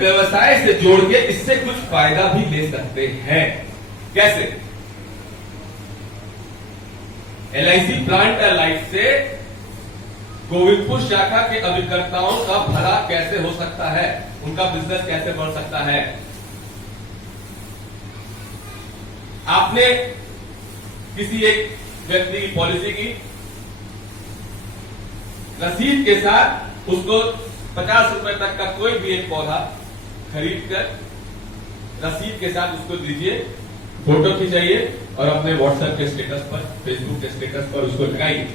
व्यवसाय से जोड़ के इससे कुछ फायदा भी ले सकते हैं। कैसे? LIC प्लांट लाइफ से गोविंदपुर शाखा के अभिकर्ताओं का भला कैसे हो सकता है, उनका बिजनेस कैसे बढ़ सकता है। आपने किसी एक व्यक्ति की पॉलिसी की, रसीद के साथ उसको 50 रुपए तक का कोई भी एक पौधा खरीद कर रसीद के साथ उसको दीजिए, फोटो खिंचाइए और अपने व्हाट्सएप के स्टेटस पर, फेसबुक के स्टेटस पर उसको लगाइए।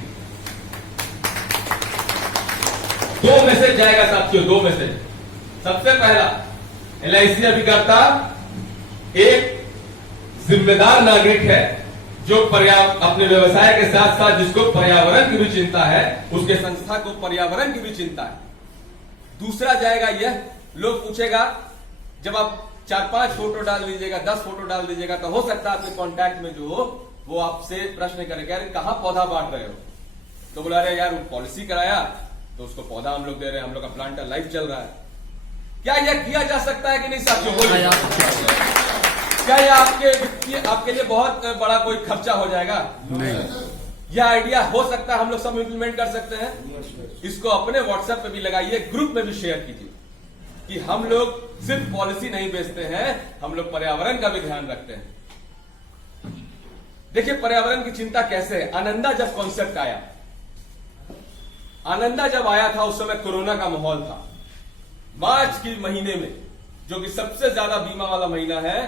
2 मैसेज जाएगा साथियों, 2 मैसेज। सबसे पहला, LIC अभिकर्ता एक जिम्मेदार नागरिक है जो अपने व्यवसाय के साथ साथ जिसको पर्यावरण की भी चिंता है, उसके संस्था को पर्यावरण की भी चिंता है। दूसरा जाएगा यह, लोग पूछेगा, जब आप 4-5 फोटो डाल दीजिएगा, 10 फोटो डाल दीजिएगा, तो हो सकता है आपके कांटेक्ट में जो हो वो आपसे प्रश्न करेगा, अरे कहां पौधा बांट रहे हो? तो बोला, अरे यार पॉलिसी कराया तो उसको पौधा हम लोग दे रहे हैं, हम लोग का प्लांट लाइफ चल रहा है। क्या यह किया जा सकता है कि नहीं साथियों? क्या यह आपके लिए बहुत बड़ा कोई खर्चा हो जाएगा? नहीं। यह आइडिया हो सकता है, हम लोग सब इंप्लीमेंट कर सकते हैं। इसको अपने व्हाट्सएप पे भी लगाइए, ग्रुप में भी शेयर कीजिए कि हम लोग सिर्फ पॉलिसी नहीं बेचते हैं, हम लोग पर्यावरण का भी ध्यान रखते हैं। देखिए पर्यावरण की चिंता कैसे है। आनंदा जब कॉन्सेप्ट आया, आनंदा जब आया था उस समय कोरोना का माहौल था। मार्च के महीने में, जो कि सबसे ज्यादा बीमा वाला महीना है,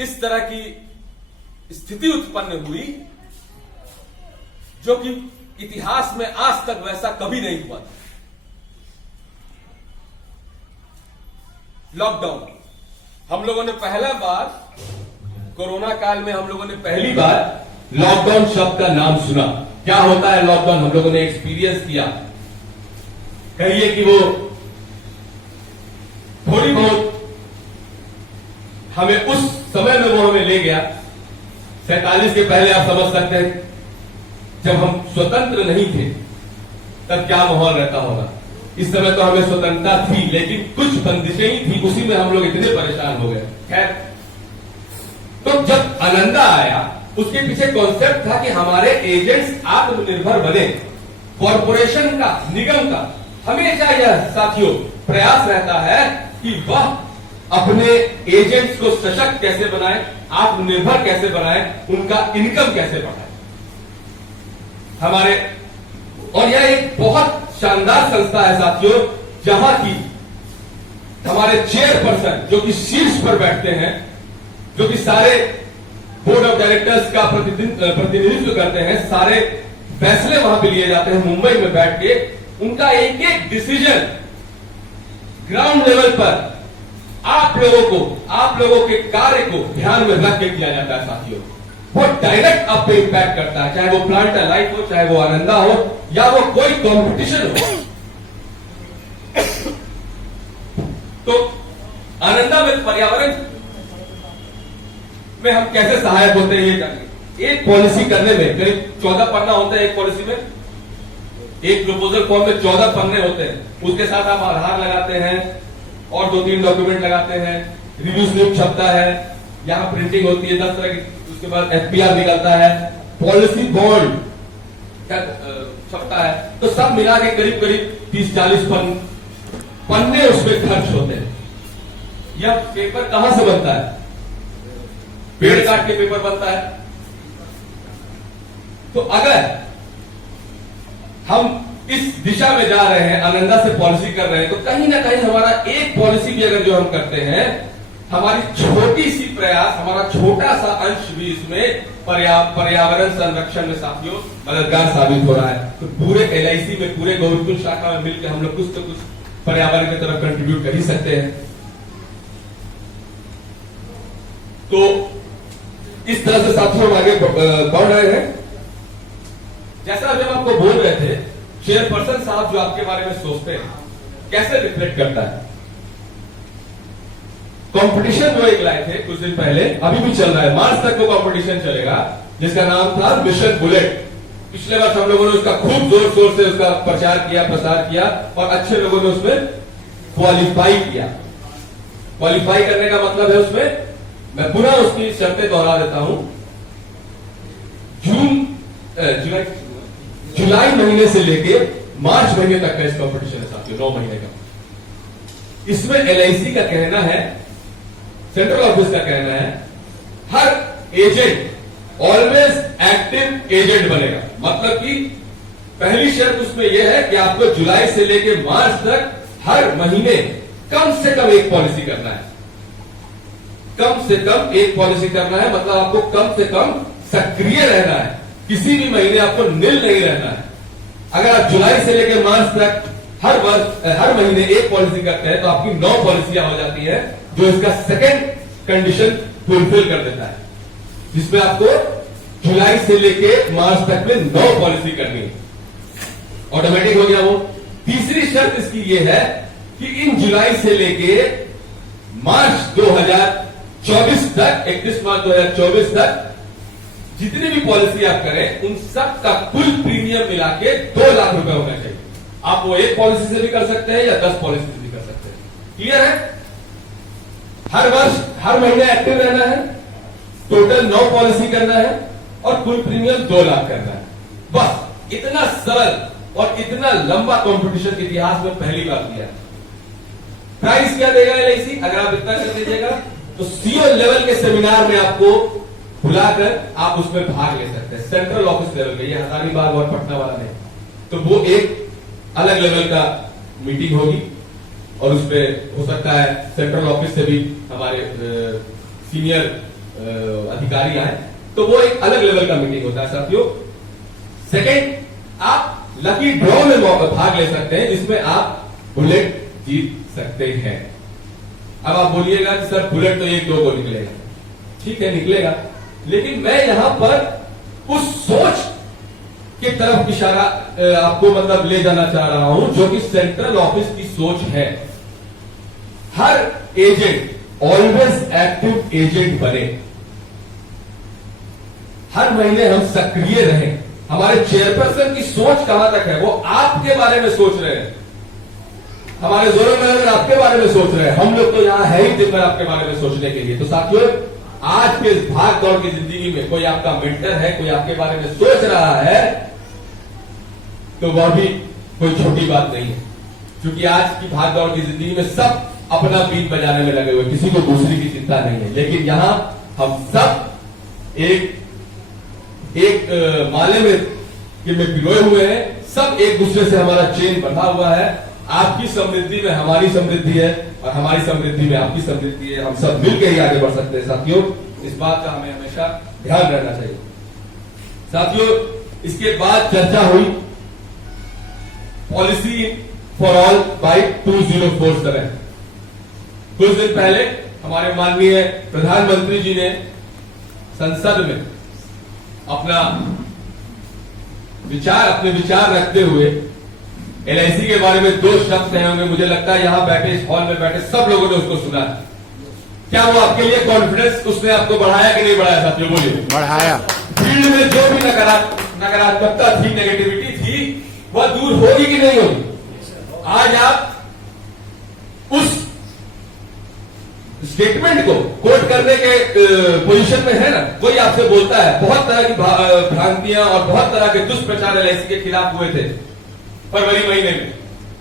इस तरह की स्थिति उत्पन्न हुई जो कि इतिहास में आज तक वैसा कभी नहीं हुआ था। लॉकडाउन, हम लोगों ने पहला बार कोरोना काल में हम लोगों ने पहली बार लॉकडाउन शब्द का नाम सुना। क्या होता है लॉकडाउन, हम लोगों ने एक्सपीरियंस किया। कहिए कि वो थोड़ी बहुत हमें उस समय में वो हमें ले गया। 47 के पहले आप समझ सकते हैं, जब हम स्वतंत्र नहीं थे तब क्या माहौल रहता होगा। इस समय तो हमें स्वतंत्रता थी, लेकिन कुछ बंदिशें ही थी, उसी में हम लोग इतने परेशान हो गए। खैर, तो जब आनंदा आया, उसके पीछे कॉन्सेप्ट था कि हमारे एजेंट्स आत्मनिर्भर बने। कॉरपोरेशन का, निगम का हमेशा यह साथियों प्रयास रहता है कि वह अपने एजेंट्स को सशक्त कैसे बनाए, आत्मनिर्भर कैसे बनाए, उनका इनकम कैसे बढ़ाए। और यह एक बहुत शानदार संस्था है साथियों, जहां की हमारे चेयरपर्सन जो कि शीर्ष पर बैठते हैं, जो कि सारे बोर्ड ऑफ डायरेक्टर्स का प्रतिनिधित्व करते हैं, सारे फैसले वहां पे लिए जाते हैं मुंबई में बैठ के। उनका एक एक डिसीजन ग्राउंड लेवल पर आप लोगों के कार्य को ध्यान में रख के किया जाता है साथियों। वो डायरेक्ट आप पे इंपैक्ट करता है, चाहे वो प्लांट लाइफ हो, चाहे वो आनंदा हो, या वो कोई कंपटीशन हो। तो आनंदा में पर्यावरण में हम कैसे सहायक होते हैं ये जानिए। एक पॉलिसी करने में करीब 14 पन्ना होते हैं। एक पॉलिसी में, एक प्रपोजल फॉर्म में 14 पन्ने होते हैं। उसके साथ आप आधार लगाते हैं और 2-3 डॉक्यूमेंट लगाते हैं, रिव्यू स्लिप छपता है, यहां प्रिंटिंग होती है 10 तरह की, उसके बाद FPR निकलता है, पॉलिसी बॉन्ड छपता है। तो सब मिला के करीब 30-40 पन्ने उसमें खर्च होते हैं। यह पेपर कहां से बनता है? पेड़ काट के पेपर बनता है। तो अगर हम इस दिशा में जा रहे हैं, आनंदा से पॉलिसी कर रहे हैं, तो कहीं ना कहीं हमारा एक पॉलिसी भी अगर जो हम करते हैं, हमारी छोटी सी प्रयास, हमारा छोटा सा अंश भी इसमें पर्यावरण संरक्षण में साथियों मददगार साबित हो रहा है। तो पूरे LIC में, पूरे गोविंदपुर शाखा में मिलकर हम लोग कुछ तो कुछ पर्यावरण की तरफ कंट्रीब्यूट कर ही सकते हैं। तो इस तरह से साथियों हम आगे बढ़ रहे हैं। जैसा अभी हम आपको बोल रहे थे, चेयरपर्सन साहब जो आपके बारे में सोचते हैं, कैसे रिफ्लेक्ट करता है। कंपटीशन वो एक लाए थे कुछ दिन पहले, अभी भी चल रहा है, मार्च तक वो कंपटीशन चलेगा, जिसका नाम था मिशन बुलेट। पिछले वर्ष हम लोगों ने उसका खूब जोर शोर से उसका प्रचार किया, प्रसार किया, और अच्छे लोगों ने उसमें क्वालिफाई किया। क्वालिफाई करने का मतलब है उसमें, मैं पुनः उसकी शर्तें दोहरा देता हूं। जुलाई महीने से लेके मार्च महीने तक का इस कॉम्पिटिशन है साथियों, 9 महीने का। इसमें एलआईसी का कहना है, सेंट्रल ऑफिस का कहना है, हर एजेंट ऑलवेज एक्टिव एजेंट बनेगा। मतलब कि पहली शर्त उसमें यह है कि आपको जुलाई से लेकर मार्च तक हर महीने कम से कम एक पॉलिसी करना है। कम से कम एक पॉलिसी करना है, मतलब आपको कम से कम सक्रिय रहना है, किसी भी महीने आपको निल नहीं रहना है। अगर आप जुलाई से लेकर मार्च तक हर महीने एक पॉलिसी करते हैं तो आपकी 9 पॉलिसियां हो जाती है, जो इसका सेकंड कंडीशन फुलफिल कर देता है, जिसमें आपको जुलाई से लेकर मार्च तक में 9 पॉलिसी करनी है। ऑटोमेटिक हो गया वो। तीसरी शर्त इसकी यह है कि इन जुलाई से लेके मार्च 2024 तक, 31 मार्च 2024 तक जितनी भी पॉलिसी आप करें उन सब का कुल प्रीमियम मिला के 2 लाख रुपए होना चाहिए। आप वो एक पॉलिसी से भी कर सकते हैं या 10 पॉलिसी से भी कर सकते हैं। क्लियर है? हर वर्ष हर महीने एक्टिव रहना है, टोटल 9 पॉलिसी करना है और कुल प्रीमियम 2 लाख करना है। बस इतना सरल और इतना लंबा कंपटीशन इतिहास में पहली बार किया। प्राइस क्या देगा एलआईसी? अगर आप इतना कर दीजिएगा तो सीओ लेवल के सेमिनार में आपको बुलाकर आप उसमें भाग ले सकते हैं। सेंट्रल ऑफिस लेवल के, ये हजारीबाग और पटना वाला नहीं, तो वो एक अलग लेवल का मीटिंग होगी और उसमें हो सकता है सेंट्रल ऑफिस से भी हमारे सीनियर अधिकारी आए, तो वो एक अलग लेवल का मीटिंग होता है साथियों। सेकंड, आप लकी ड्रॉ में भाग ले सकते हैं, जिसमें आप बुलेट जीत सकते हैं। अब आप बोलिएगा कि सर बुलेट तो 1-2 को निकलेगा, ठीक है निकलेगा, लेकिन मैं यहां पर उस सोच की तरफ इशारा आपको मतलब ले जाना चाह रहा हूं जो कि सेंट्रल ऑफिस की सोच है। हर एजेंट ऑलवेज एक्टिव एजेंट बने, हर महीने हम सक्रिय रहें। हमारे चेयरपर्सन की सोच कहां तक है? वो आपके बारे में सोच रहे हैं, हमारे जोनल मैनेजर आपके बारे में सोच रहे हैं। हम लोग तो यहां है ही दिन भर आपके बारे में सोचने के लिए। तो साथियों, आज के भाग दौड़ की जिंदगी में कोई आपका मेंटर है, कोई आपके बारे में सोच रहा है, तो वह भी कोई छोटी बात नहीं है, क्योंकि आज की भाग दौड़ की जिंदगी में सब अपना बीट बजाने में लगे हुए, किसी को दूसरी की चिंता नहीं है। लेकिन यहां हम सब एक माले में पिरोए हुए हैं, सब एक दूसरे से हमारा चेन बंधा हुआ है। आपकी समृद्धि में हमारी समृद्धि है और हमारी समृद्धि में आपकी समृद्धि है। हम सब मिलकर ही आगे बढ़ सकते हैं साथियों, इस बात का हमें हमेशा ध्यान रखना चाहिए। साथियों, इसके बाद चर्चा हुई पॉलिसी फॉर ऑल बाय 2047। कुछ दिन पहले हमारे माननीय प्रधानमंत्री जी ने संसद में अपने विचार रखते हुए एलआईसी के बारे में 2 शब्द कहे होंगे। मुझे लगता है यहां बैठे, इस हॉल में बैठे सब लोगों ने उसको सुना। क्या वो आपके लिए कॉन्फिडेंस उसने आपको बढ़ाया कि नहीं बढ़ाया साथियों? बोलिए। बढ़ाया। फील्ड में जो भी नकारात्मकता थी, नेगेटिविटी थी, वह दूर होगी कि नहीं होगी? आज आप उस स्टेटमेंट को कोट करने के पोजीशन में है ना। कोई आपसे बोलता है, बहुत तरह की भ्रांतियां और बहुत तरह के दुष्प्रचार एलआईसी के खिलाफ हुए थे फरवरी महीने में।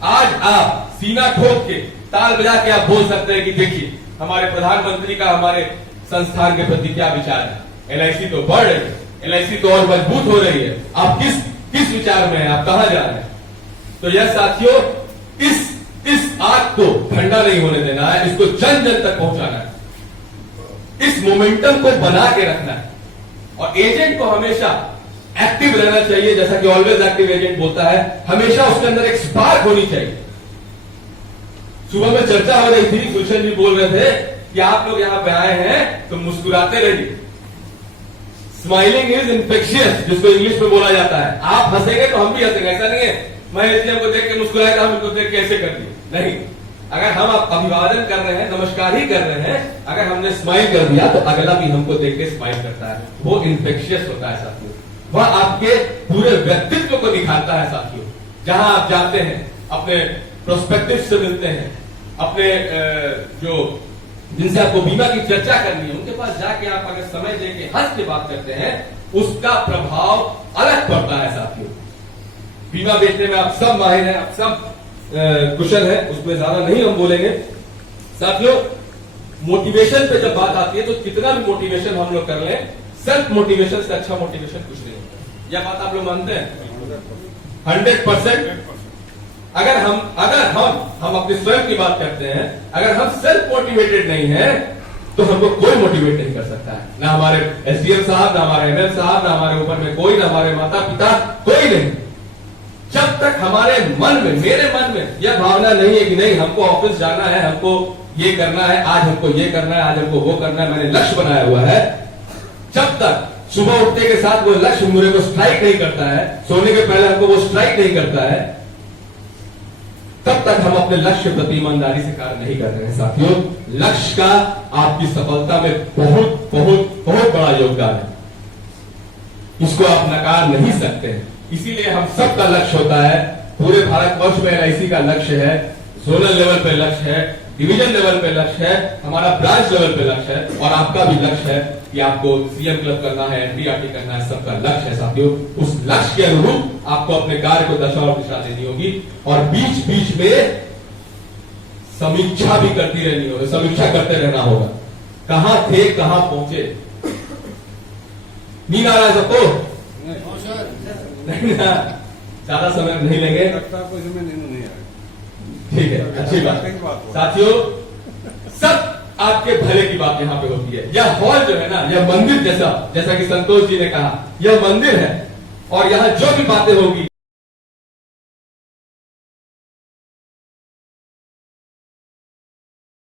आज आप सीना ठोक के, ताल बजा के आप बोल सकते हैं कि देखिए हमारे प्रधानमंत्री का हमारे संस्थान के प्रति क्या विचार है। एलआईसी तो बढ़ रही है, एलआईसी तो और मजबूत हो रही है। आप किस विचार में हैं, आप कहां जा रहे हैं? तो यह साथियों, इस आग को ठंडा नहीं होने देना है, इसको जन जन तक पहुंचाना है, इस मोमेंटम को बना के रखना है। और एजेंट को हमेशा एक्टिव रहना चाहिए, जैसा कि ऑलवेज एक्टिव एजेंट बोलता है, हमेशा उसके अंदर एक स्पार्क होनी चाहिए। सुबह में चर्चा हो रही थी, गुलशन जी बोल रहे थे कि आप लोग यहां पे आए हैं तो मुस्कुराते रहिए। स्माइलिंग इज इन्फेक्शियस, जिसको इंग्लिश में बोला जाता है। आप हंसेंगे तो हम भी हंसेंगे। ऐसा नहीं है महेश जी हमको देख के मुस्कुराए तो हम इनको देख के ऐसे कर दिए, नहीं। अगर हम अभिवादन कर रहे हैं, नमस्कार ही कर रहे हैं, अगर हमने स्माइल कर दिया तो अगला भी हमको देख के स्माइल करता है। वो इन्फेक्शियस होता है साथियों, वह आपके पूरे व्यक्तित्व को दिखाता है साथियों। जहां आप जाते हैं, अपने प्रोस्पेक्टिव से मिलते हैं, अपने जो जिनसे आपको बीमा की चर्चा करनी है उनके पास जाके आप अगर समय देके हंस के बात करते हैं, उसका प्रभाव अलग पड़ता है साथियों। बीमा बेचने में आप सब माहिर हैं, आप सब कुशल हैं, उसमें ज्यादा नहीं हम बोलेंगे। साथियों, मोटिवेशन पे जब बात आती है तो कितना भी मोटिवेशन हम लोग कर लें, सेल्फ मोटिवेशन से अच्छा मोटिवेशन कुछ नहीं होता। यह बात आप लोग मानते हैं? 100%। अगर हम अपने स्वयं की बात करते हैं, अगर हम सेल्फ मोटिवेटेड नहीं है तो हमको कोई मोटिवेट नहीं कर सकता है। ना हमारे एसडीएम साहब, ना हमारे एमएल साहब, ना हमारे ऊपर में कोई, ना हमारे माता पिता, कोई नहीं। जब तक हमारे मन में, मेरे मन में यह भावना नहीं है कि नहीं हमको ऑफिस जाना है, हमको ये करना है, आज हमको ये करना है, आज हमको वो करना है, मैंने लक्ष्य बनाया हुआ है, जब तक सुबह उठने के साथ वो लक्ष्य मुझे को स्ट्राइक नहीं करता है, सोने के पहले हमको वो स्ट्राइक नहीं करता है, तब तक हम अपने लक्ष्य प्रति ईमानदारी से कार्य नहीं कर रहे हैं। साथियों, लक्ष्य का आपकी सफलता में बहुत बहुत बहुत बड़ा योगदान है, इसको आप नकार नहीं सकते हैं। इसीलिए हम सबका लक्ष्य होता है, पूरे भारतवर्ष में एलआईसी का लक्ष्य है, जोनल लेवल पे लक्ष्य है, डिवीजन लेवल पे लक्ष्य है, हमारा ब्रांच लेवल पे लक्ष्य है, और आपका भी लक्ष्य है कि आपको सीएम क्लब करना है, एनडीआरटी करना है, सबका लक्ष्य है। साथियों, उस लक्ष्य के अनुरूप आपको अपने कार्य को दशा और दिशा देनी होगी, और बीच बीच में समीक्षा भी करती रहनी होगी, समीक्षा करते रहना होगा, कहां थे, कहां पहुंचे। नींद आ रहा है सबको? नहीं ना, ज्यादा समय नहीं लेंगे, ठीक है, अच्छी बात। साथियों, सब आपके भले की बात यहां पे होती है। यह हॉल जो है ना, यह मंदिर जैसा कि संतोष जी ने कहा, यह मंदिर है, और यहां जो भी बातें होगी